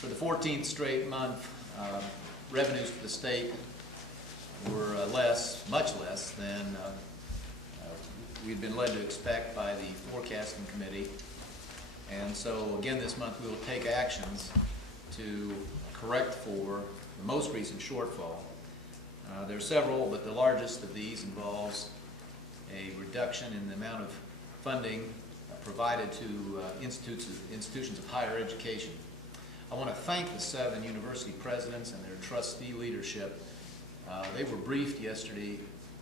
For the 14th straight month, revenues to the state were much less than we'd been led to expect by the forecasting committee. And so again this month we will take actions to correct for the most recent shortfall. There are several, but the largest of these involves a reduction in the amount of funding provided to institutions of higher education. I want to thank the 7 university presidents and their trustee leadership. They were briefed yesterday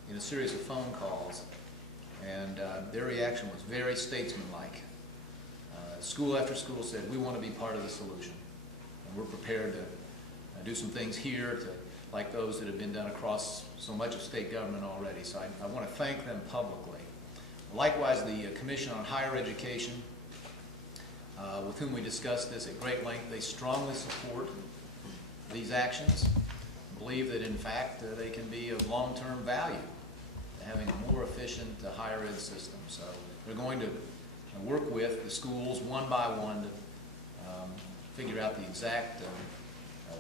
in a series of phone calls, and their reaction was very statesmanlike. School after school said, we want to be part of the solution, and we're prepared to do some things here like those that have been done across so much of state government already. So I want to thank them publicly. Likewise, the Commission on Higher Education, with whom we discussed this at great length, they strongly support these actions, believe that in fact they can be of long-term value to having a more efficient higher ed system. So they're going to work with the schools one by one to figure out the exact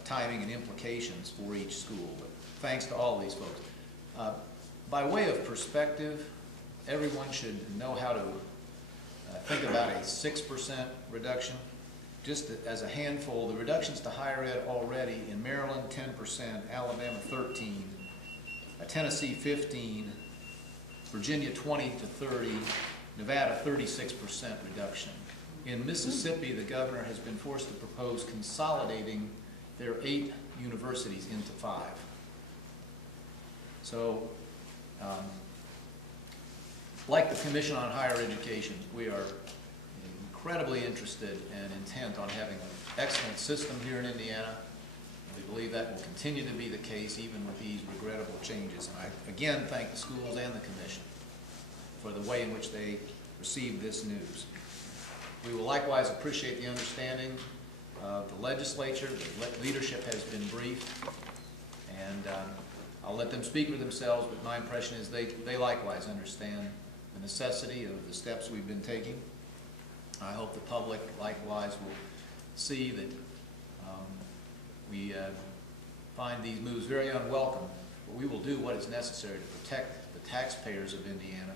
timing and implications for each school. But thanks to all of these folks. By way of perspective, everyone should know how to think about a 6% reduction. Just as a handful, the reductions to higher ed already in Maryland 10%, Alabama 13%, Tennessee 15%, Virginia 20 to 30, Nevada 36% reduction. In Mississippi, the governor has been forced to propose consolidating their 8 universities into 5. So, like the Commission on Higher Education, we are incredibly interested and intent on having an excellent system here in Indiana. We believe that will continue to be the case even with these regrettable changes. And I again thank the schools and the Commission for the way in which they received this news. We will likewise appreciate the understanding of the legislature. The leadership has been briefed, and I'll let them speak for themselves, but my impression is they likewise understand the necessity of the steps we've been taking. I hope the public likewise will see that we find these moves very unwelcome, but we will do what is necessary to protect the taxpayers of Indiana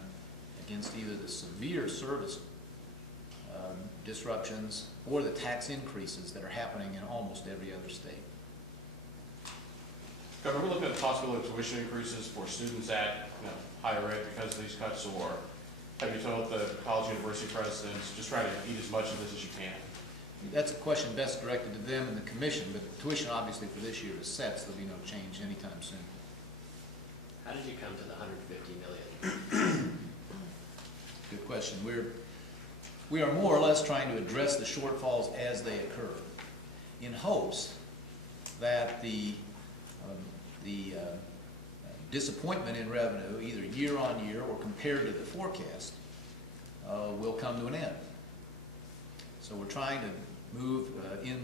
against either the severe service disruptions or the tax increases that are happening in almost every other state. Governor, we're looking at the possibility of tuition increases for students at higher ed because of these cuts, or have you told the college university presidents just try to eat as much of this as you can? That's a question best directed to them and the Commission, but the tuition obviously for this year is set, so there'll be no change anytime soon. How did you come to the $150 million? Good question. We are more or less trying to address the shortfalls as they occur, in hopes that the disappointment in revenue, either year on year or compared to the forecast, will come to an end. So we're trying to move in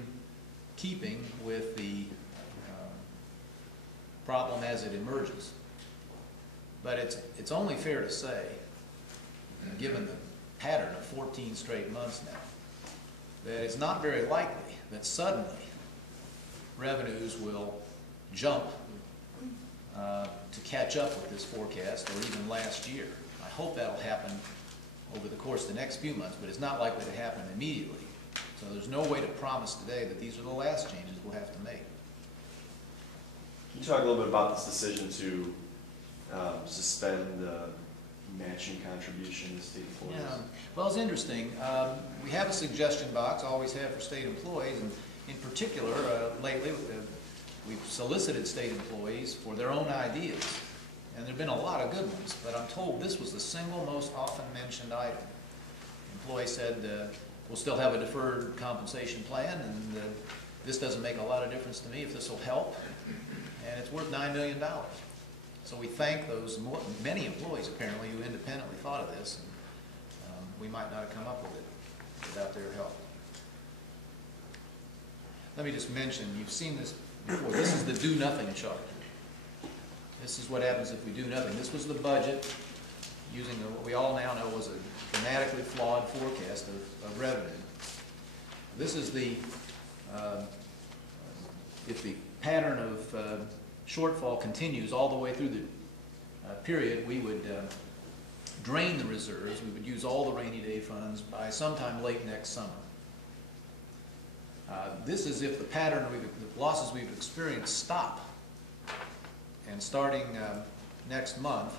keeping with the problem as it emerges. But it's only fair to say, given the pattern of 14 straight months now, that it's not very likely that suddenly revenues will jump to catch up with this forecast, or even last year. I hope that'll happen over the course of the next few months, but it's not likely to happen immediately. So there's no way to promise today that these are the last changes we'll have to make. Can you talk a little bit about this decision to suspend the matching contribution to state employees? Yeah, well, it's interesting. We have a suggestion box, always have for state employees, and in particular, lately, we've solicited state employees for their own ideas, and there have been a lot of good ones, but I'm told this was the single most often mentioned item. The employee said, we'll still have a deferred compensation plan, and this doesn't make a lot of difference to me if this will help, and it's worth $9 million. So we thank those many employees, apparently, who independently thought of this, and we might not have come up with it without their help. Let me just mention, you've seen this before. This is the do-nothing chart. This is what happens if we do nothing. This was the budget using what we all now know was a dramatically flawed forecast of revenue. This is the if the pattern of shortfall continues all the way through the period, we would drain the reserves. We would use all the rainy day funds by sometime late next summer. This is if the pattern, the losses we've experienced stop. And starting next month,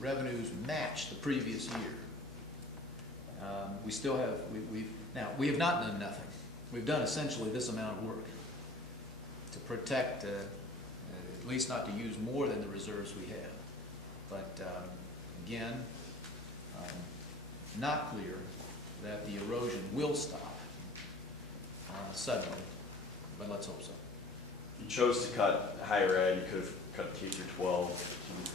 revenues match the previous year. We still have, now, we have not done nothing. We've done essentially this amount of work to protect, at least not to use more than the reserves we have. But again, not clear that the erosion will stop suddenly, but let's hope so. You chose to cut higher ed, you could have cut K through 12. Can you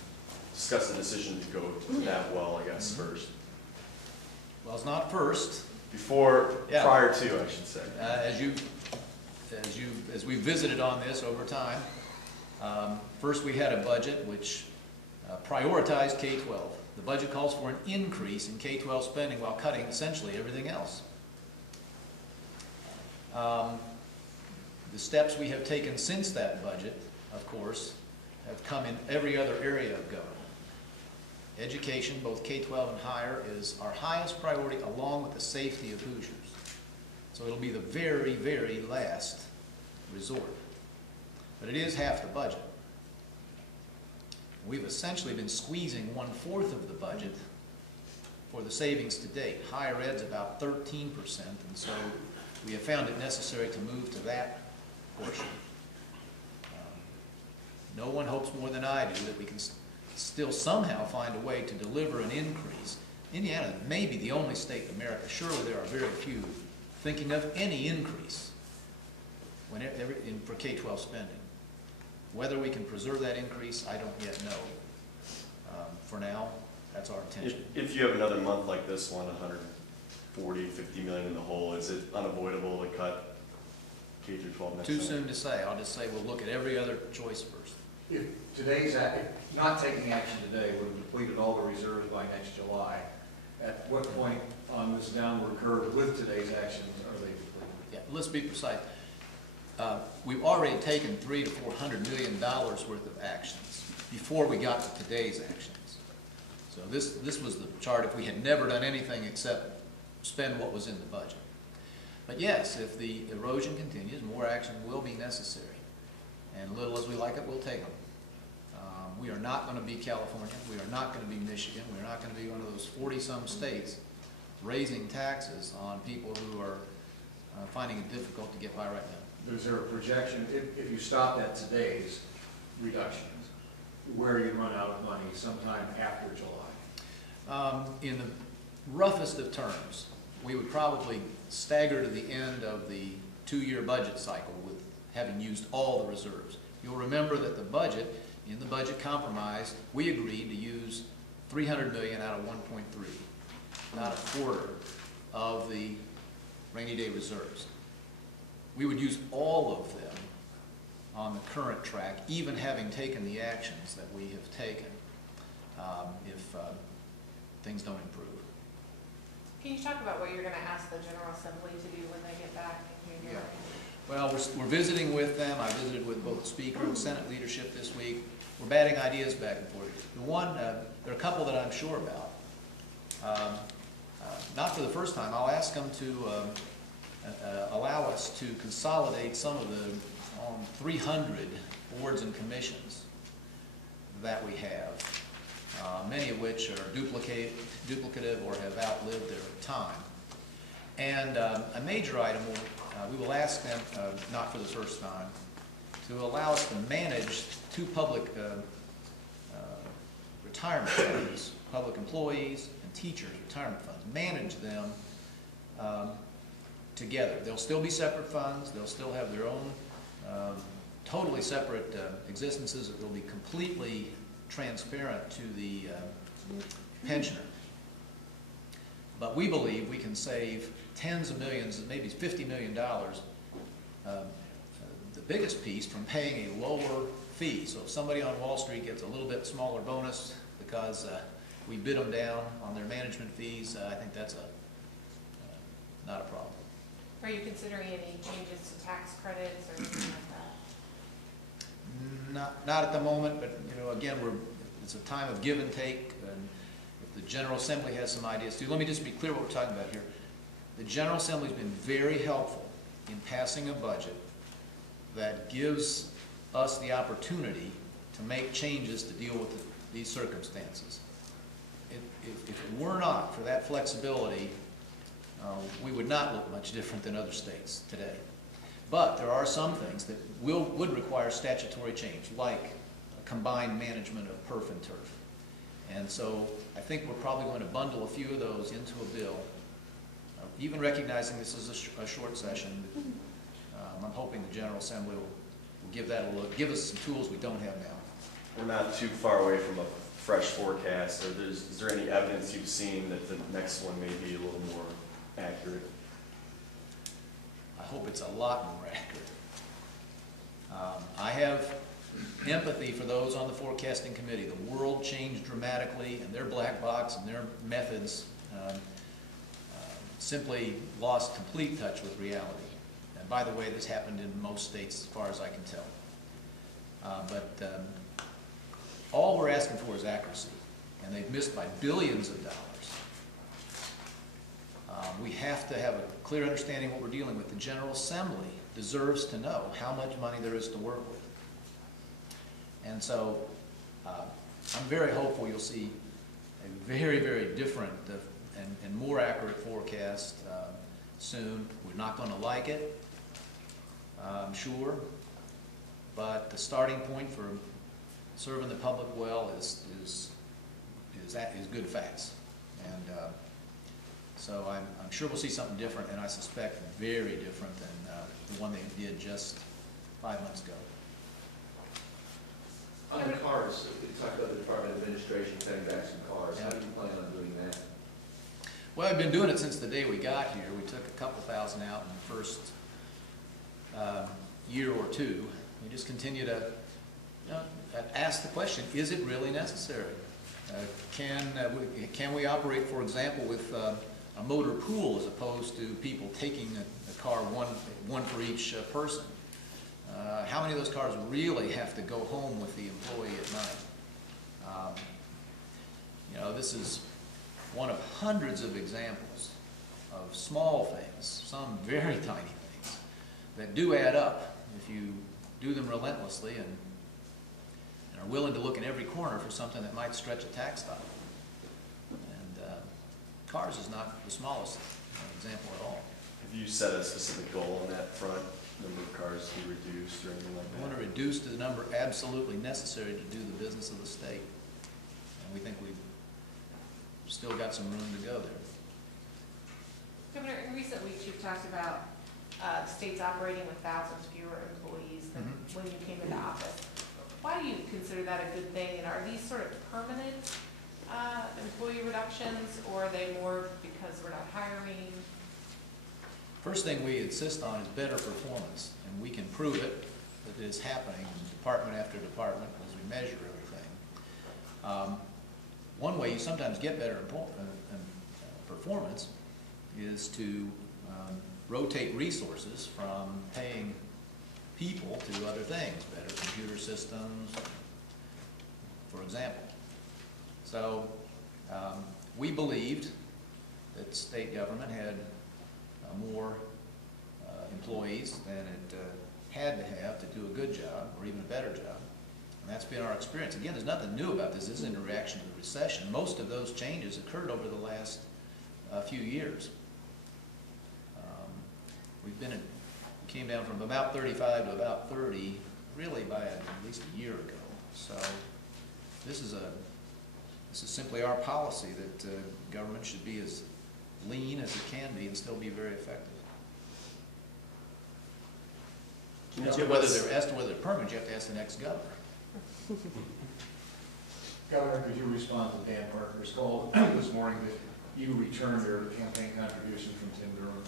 discuss the decision to go that well, I guess, first? Well, it's not first. Before, Yeah. prior to, I should say. As we visited on this over time, first we had a budget which prioritized K-12. The budget calls for an increase in K-12 spending while cutting essentially everything else. The steps we have taken since that budget, of course, have come in every other area of government. Education, both K-12 and higher, is our highest priority along with the safety of Hoosiers. So it'll be the very, very last resort. But it is half the budget. We've essentially been squeezing 1/4 of the budget for the savings to date. Higher ed's about 13%, and so we have found it necessary to move to that portion. No one hopes more than I do that we can still somehow find a way to deliver an increase. Indiana may be the only state in America, surely there are very few, thinking of any increase for K-12 spending. Whether we can preserve that increase, I don't yet know. For now, that's our intention. If you have another month like this one, 140, 50 million in the hole, is it unavoidable to cut K through 12 next Too summer? soon to say. I'll just say we'll look at every other choice first. If today's, if not taking action today would have depleted all the reserves by next July, at what point on this downward curve with today's actions are they depleted? Yeah, let's be precise. We've already taken $300 to $400 million worth of actions before we got to today's actions. So this was the chart if we had never done anything except spend what was in the budget. But yes, if the erosion continues, more action will be necessary. And little as we like it, we'll take them. We are not going to be California. We are not going to be Michigan. We're not going to be one of those 40-some states raising taxes on people who are finding it difficult to get by right now. Is there a projection, if you stopped at today's reductions, where you run out of money sometime after July? In the roughest of terms, we would probably stagger to the end of the 2-year budget cycle with having used all the reserves. You'll remember that the budget, in the budget compromise, we agreed to use $300 million out of 1.3, not a quarter of the rainy day reserves. We would use all of them on the current track, even having taken the actions that we have taken, if things don't improve. Can you talk about what you're going to ask the General Assembly to do when they get back in January? Well, we're visiting with them. I visited with both the Speaker and Senate leadership this week. We're batting ideas back and forth. There are a couple that I'm sure about. Not for the first time. I'll ask them to allow us to consolidate some of the 300 boards and commissions that we have, many of which are duplicative or have outlived their time. And a major item, we will ask them, not for the first time, to allow us to manage 2 public retirement funds, public employees and teachers' retirement funds, manage them together. They'll still be separate funds. They'll still have their own totally separate existences. It will be completely transparent to the pensioner. But we believe we can save tens of millions, maybe $50 million, the biggest piece from paying a lower fee. So if somebody on Wall Street gets a little bit smaller bonus because we bid them down on their management fees, I think that's not a problem. Are you considering any changes to tax credits or anything like that? Not at the moment, but, you know, again, it's a time of give and take, and if the General Assembly has some ideas too. Let me just be clear what we're talking about here. The General Assembly's been very helpful in passing a budget that gives us the opportunity to make changes to deal with these circumstances. If it were not for that flexibility, we would not look much different than other states today. But there are some things that would require statutory change, like a combined management of perf and turf. And so I think we're probably going to bundle a few of those into a bill, even recognizing this is a short session. I'm hoping the General Assembly will give that a look, give us some tools we don't have now. We're not too far away from a fresh forecast, or is there any evidence you've seen that the next one may be a little more accurate? I hope it's a lot more accurate. I have empathy for those on the forecasting committee. The world changed dramatically, and their black box and their methods simply lost complete touch with reality. And by the way, this happened in most states as far as I can tell. But all we're asking for is accuracy, and they've missed by billions of dollars. We have to have a clear understanding of what we're dealing with. The General Assembly deserves to know how much money there is to work with. And so I'm very hopeful you'll see a very, very different and more accurate forecast soon. We're not going to like it, I'm sure, but the starting point for serving the public well is good facts. And so I'm sure we'll see something different, and I suspect very different than the one they did just 5 months ago. On the cars, we talked about the Department of Administration cutting back some cars. Yeah. How do you plan on doing that? Well, I've been doing it since the day we got here. We took a couple thousand out in the first year or two. We just continue to ask the question, is it really necessary? Can we operate, for example, with a motor pool as opposed to people taking a car, one for each person? How many of those cars really have to go home with the employee at night? You know, this is one of hundreds of examples of small things, some very tiny things, that do add up if you do them relentlessly and are willing to look in every corner for something that might stretch a tax dollar. And cars is not the smallest example at all. Have you set a specific goal on that front, number of cars to be reduced or anything like We want that? to reduce to the number absolutely necessary to do the business of the state. And we think we've still got some room to go there. Governor, in recent weeks, you've talked about states operating with thousands fewer employees than when you came into office. Why do you consider that a good thing? And are these sort of permanent employee reductions, or are they more because we're not hiring? First thing we insist on is better performance, and we can prove it that it is happening in department after department as we measure everything. One way you sometimes get better performance is to rotate resources from paying people to other things, better computer systems, for example. So we believed that state government had more employees than it had to have to do a good job or even a better job. And that's been our experience. Again, there's nothing new about this. This isn't a reaction to the recession. Most of those changes occurred over the last few years. We came down from about 35 to about 30, really by at least a year ago. So this is simply our policy that government should be as lean as it can be and still be very effective. As to whether they're permanent, you have to ask the next governor. Governor, could you respond to Dan Parker's call this morning that you returned your campaign contribution from Tim Durham?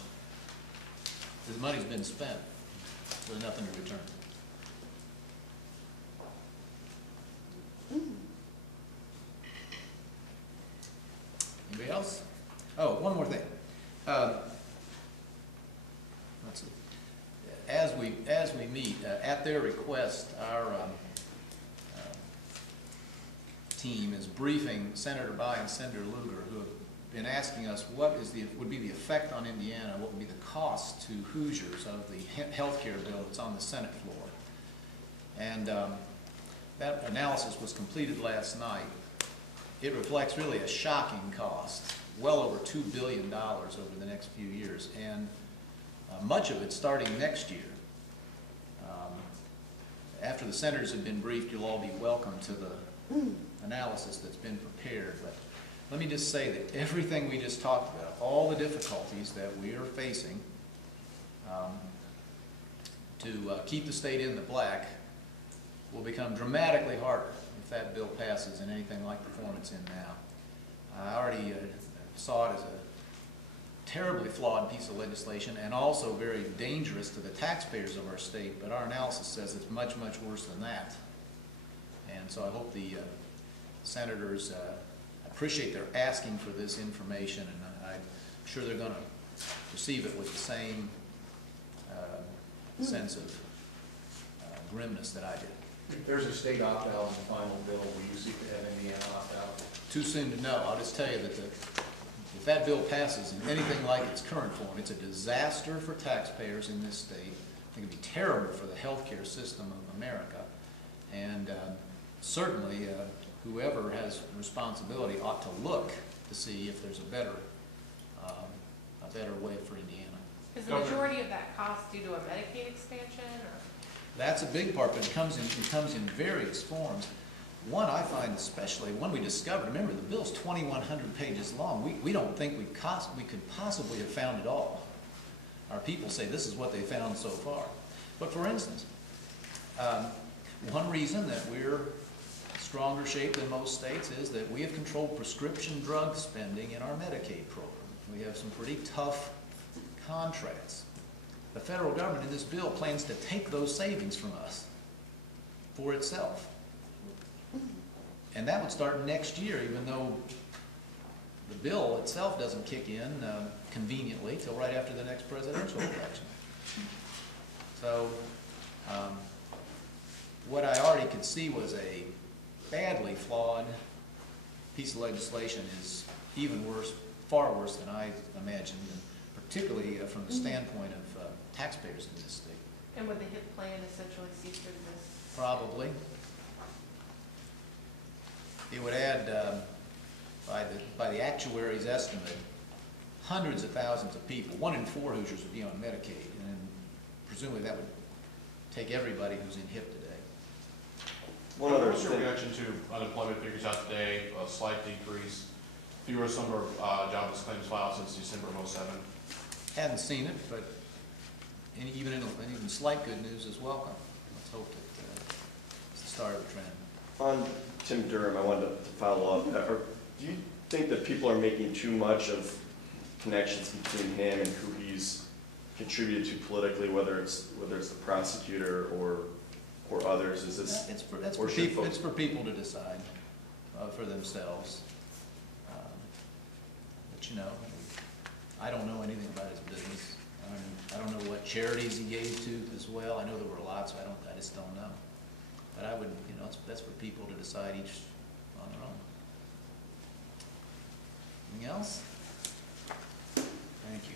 His money's been spent. There's nothing to return. Anybody else? Oh, one more thing. as we meet, at their request, our team is briefing Senator Bayh and Senator Lugar, who have been asking us what would be the effect on Indiana, what would be the cost to Hoosiers of the health care bill that's on the Senate floor. And that analysis was completed last night. It reflects really a shocking cost, well over $2 billion over the next few years, and much of it starting next year. After the senators have been briefed, you'll all be welcome to the analysis that's been prepared. But let me just say that everything we just talked about, all the difficulties that we are facing to keep the state in the black, will become dramatically harder if that bill passes in anything like the form it's in now. I already saw it as a terribly flawed piece of legislation and also very dangerous to the taxpayers of our state, but our analysis says it's much, much worse than that. And so I hope the senators appreciate their asking for this information, and I'm sure they're going to receive it with the same sense of grimness that I did. If there's a state opt-out in the final bill, will you seek to have Indiana opt-out? Too soon to know. I'll just tell you that if that bill passes in anything like its current form, it's a disaster for taxpayers in this state. I think it'd be terrible for the healthcare system of America. And certainly, whoever has responsibility ought to look to see if there's a better way for Indiana. Is the majority of that cost due to a Medicaid expansion, or? That's a big part, but it comes in various forms. One I find especially, one we discovered, remember the bill's 2,100 pages long. We don't think we could possibly have found it all. Our people say this is what they found so far. But for instance, one reason that we're stronger shape than most states is that we have controlled prescription drug spending in our Medicaid program. We have some pretty tough contracts. The federal government in this bill plans to take those savings from us for itself. And that would start next year, even though the bill itself doesn't kick in conveniently till right after the next presidential election. So what I already could see was a badly flawed piece of legislation is even worse, far worse than I imagined, and particularly from the standpoint of taxpayers in this state. And would the HIP plan essentially cease to exist? Probably. It would add, by the actuary's estimate, hundreds of thousands of people. 1 in 4 Hoosiers would be on Medicaid, and presumably that would take everybody who's in HIP today. One other What's your thing. reaction to unemployment figures out today, a slight decrease, fewer number of jobless claims filed since December of '07? Hadn't seen it, but even slight good news is welcome. Let's hope that it's the start of the trend. On Tim Durham, I wanted to follow up. Do you think that people are making too much of connections between him and who he's contributed to politically, whether it's the prosecutor or others? Is this It's or should for folks- people to decide for themselves. But you know, I don't know anything about his business. I don't know what charities he gave to as well. I know there were lots, so I just don't know. But I would, that's for people to decide each on their own. Anything else? Thank you.